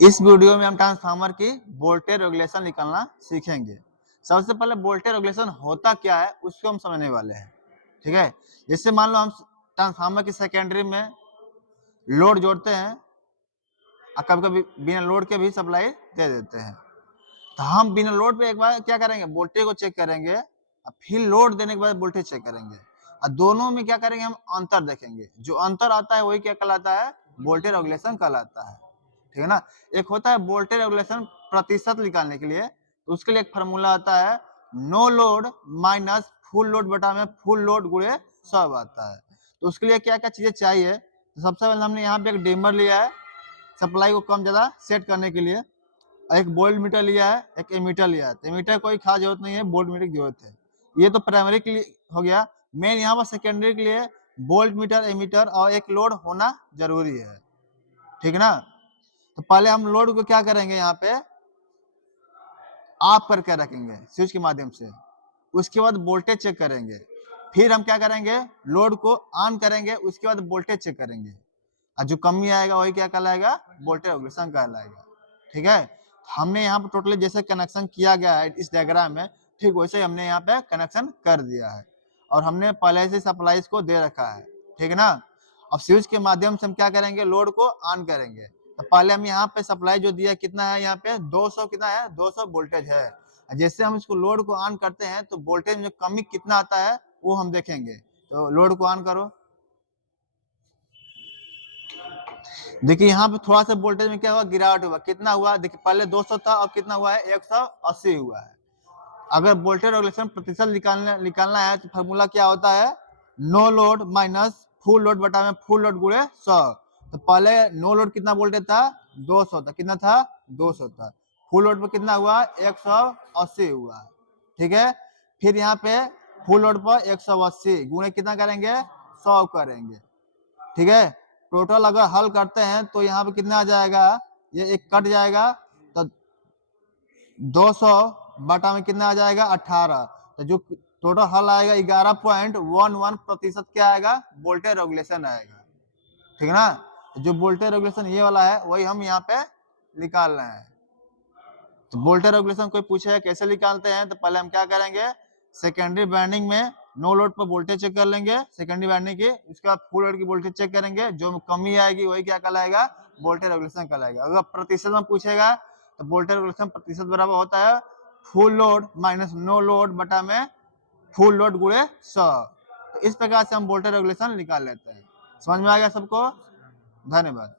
इस वीडियो में हम ट्रांसफार्मर की वोल्टेज रेगुलेशन निकालना सीखेंगे। सबसे पहले वोल्टेज रेगुलेशन होता क्या है उसको हम समझने वाले हैं। ठीक है, जैसे मान लो हम ट्रांसफार्मर की सेकेंडरी में लोड जोड़ते हैं और कभी कभी बिना लोड के भी सप्लाई दे देते हैं। तो हम बिना लोड पे एक बार क्या करेंगे, वोल्टेज को चेक करेंगे और फिर लोड देने के बाद वोल्टेज चेक करेंगे और दोनों में क्या करेंगे, हम अंतर देखेंगे। जो अंतर आता है वही क्या कहलाता है, वोल्टेज रेगुलेशन कहलाता है। ठीक है ना। एक होता है वोल्टेज रेगुलेशन प्रतिशत निकालने के लिए, तो उसके लिए एक फार्मूला आता है, no load minus full load बटा में फुल लोड गुणे 100 आता है। तो उसके लिए क्या क्या चीजें चाहिए, तो सबसे पहले हमने यहाँ पे एक डिमर लिया है सप्लाई को कम ज्यादा सेट करने के लिए, एक वोल्ट मीटर लिया है, एक एमीटर लिया है। तो एमीटर कोई खास जरूरत नहीं है, वोल्ट मीटर की जरूरत है। ये तो प्राइमरी के लिए हो गया। मेन यहाँ पर सेकेंडरी के लिए वोल्ट मीटर, एमीटर और एक लोड होना जरूरी है। ठीक है ना। तो पहले हम लोड को क्या करेंगे, यहाँ पे ऑफ करके रखेंगे स्विच के माध्यम से। उसके बाद वोल्टेज चेक करेंगे। फिर हम क्या करेंगे, लोड को ऑन करेंगे, उसके बाद वोल्टेज चेक करेंगे और जो कमी आएगा वही क्या कहलाएगा, वोल्टेज रेगुलेशन कहलाएगा। ठीक है। हमने यहाँ पे टोटली जैसे कनेक्शन किया गया है इस डायग्राम में, ठीक वैसे ही हमने यहाँ पे कनेक्शन कर दिया है और हमने पहले से सप्लाई को दे रखा है। ठीक है ना। अब स्विच के माध्यम से हम क्या करेंगे, लोड को ऑन करेंगे। तो पहले हम यहाँ पे सप्लाई जो दिया कितना है, यहाँ पे 200 कितना है, 200 वोल्टेज है। जैसे हम इसको लोड को ऑन करते हैं तो वोल्टेज में कमी कितना आता है वो हम देखेंगे। तो लोड को ऑन करो। देखिए यहाँ पे थोड़ा सा वोल्टेज में क्या हुआ, गिरावट हुआ। कितना हुआ, देखिए पहले 200 था, अब कितना हुआ है, 180 हुआ है। अगर वोल्टेज रेगुलेशन प्रतिशत निकालना है तो फॉर्मूला क्या होता है, no load minus full load बटा में फुल लोड गुणे 100। तो पहले नो लोड कितना वोल्टेज था, 200 था। कितना था, 200 था। फुल लोड पे कितना हुआ, 180 हुआ। ठीक है। फिर यहाँ पे फुल लोड पर 180 गुणे कितना करेंगे, 100 करेंगे। ठीक है। टोटल अगर हल करते हैं तो यहाँ पे कितना आ जाएगा, ये एक कट जाएगा तो 200 बटा में कितना आ जाएगा, 18। तो जो टोटल हल आएगा 11.11% क्या आएगा, वोल्टेज रेगुलेशन आएगा। ठीक है ना। जो वोल्टेज रेगुलेशन ये वाला है वही हम यहाँ पे निकाल रहे हैं। तो वोल्टेज रेगुलेशन कोई पूछेगा कैसे निकालते हैं, तो पहले हम क्या करेंगे, सेकेंडरी वाइंडिंग में नो लोड पर वोल्टेज चेक कर लेंगे सेकेंडरी वाइंडिंग की। उसके बाद फुल लोड की वोल्टेज चेक करेंगे, जो कमी आएगी वही क्या कहलाएगा, वोल्टेज रेगुलेशन कहलाएगा। अगर प्रतिशत में पूछेगा तो वोल्टेज रेगुलेशन प्रतिशत बराबर होता है full load minus no load बटा में फुल लोड गुणे 100। तो इस प्रकार से हम वोल्टेज रेगुलेशन निकाल लेते हैं। समझ में आ गया सबको, धन्यवाद।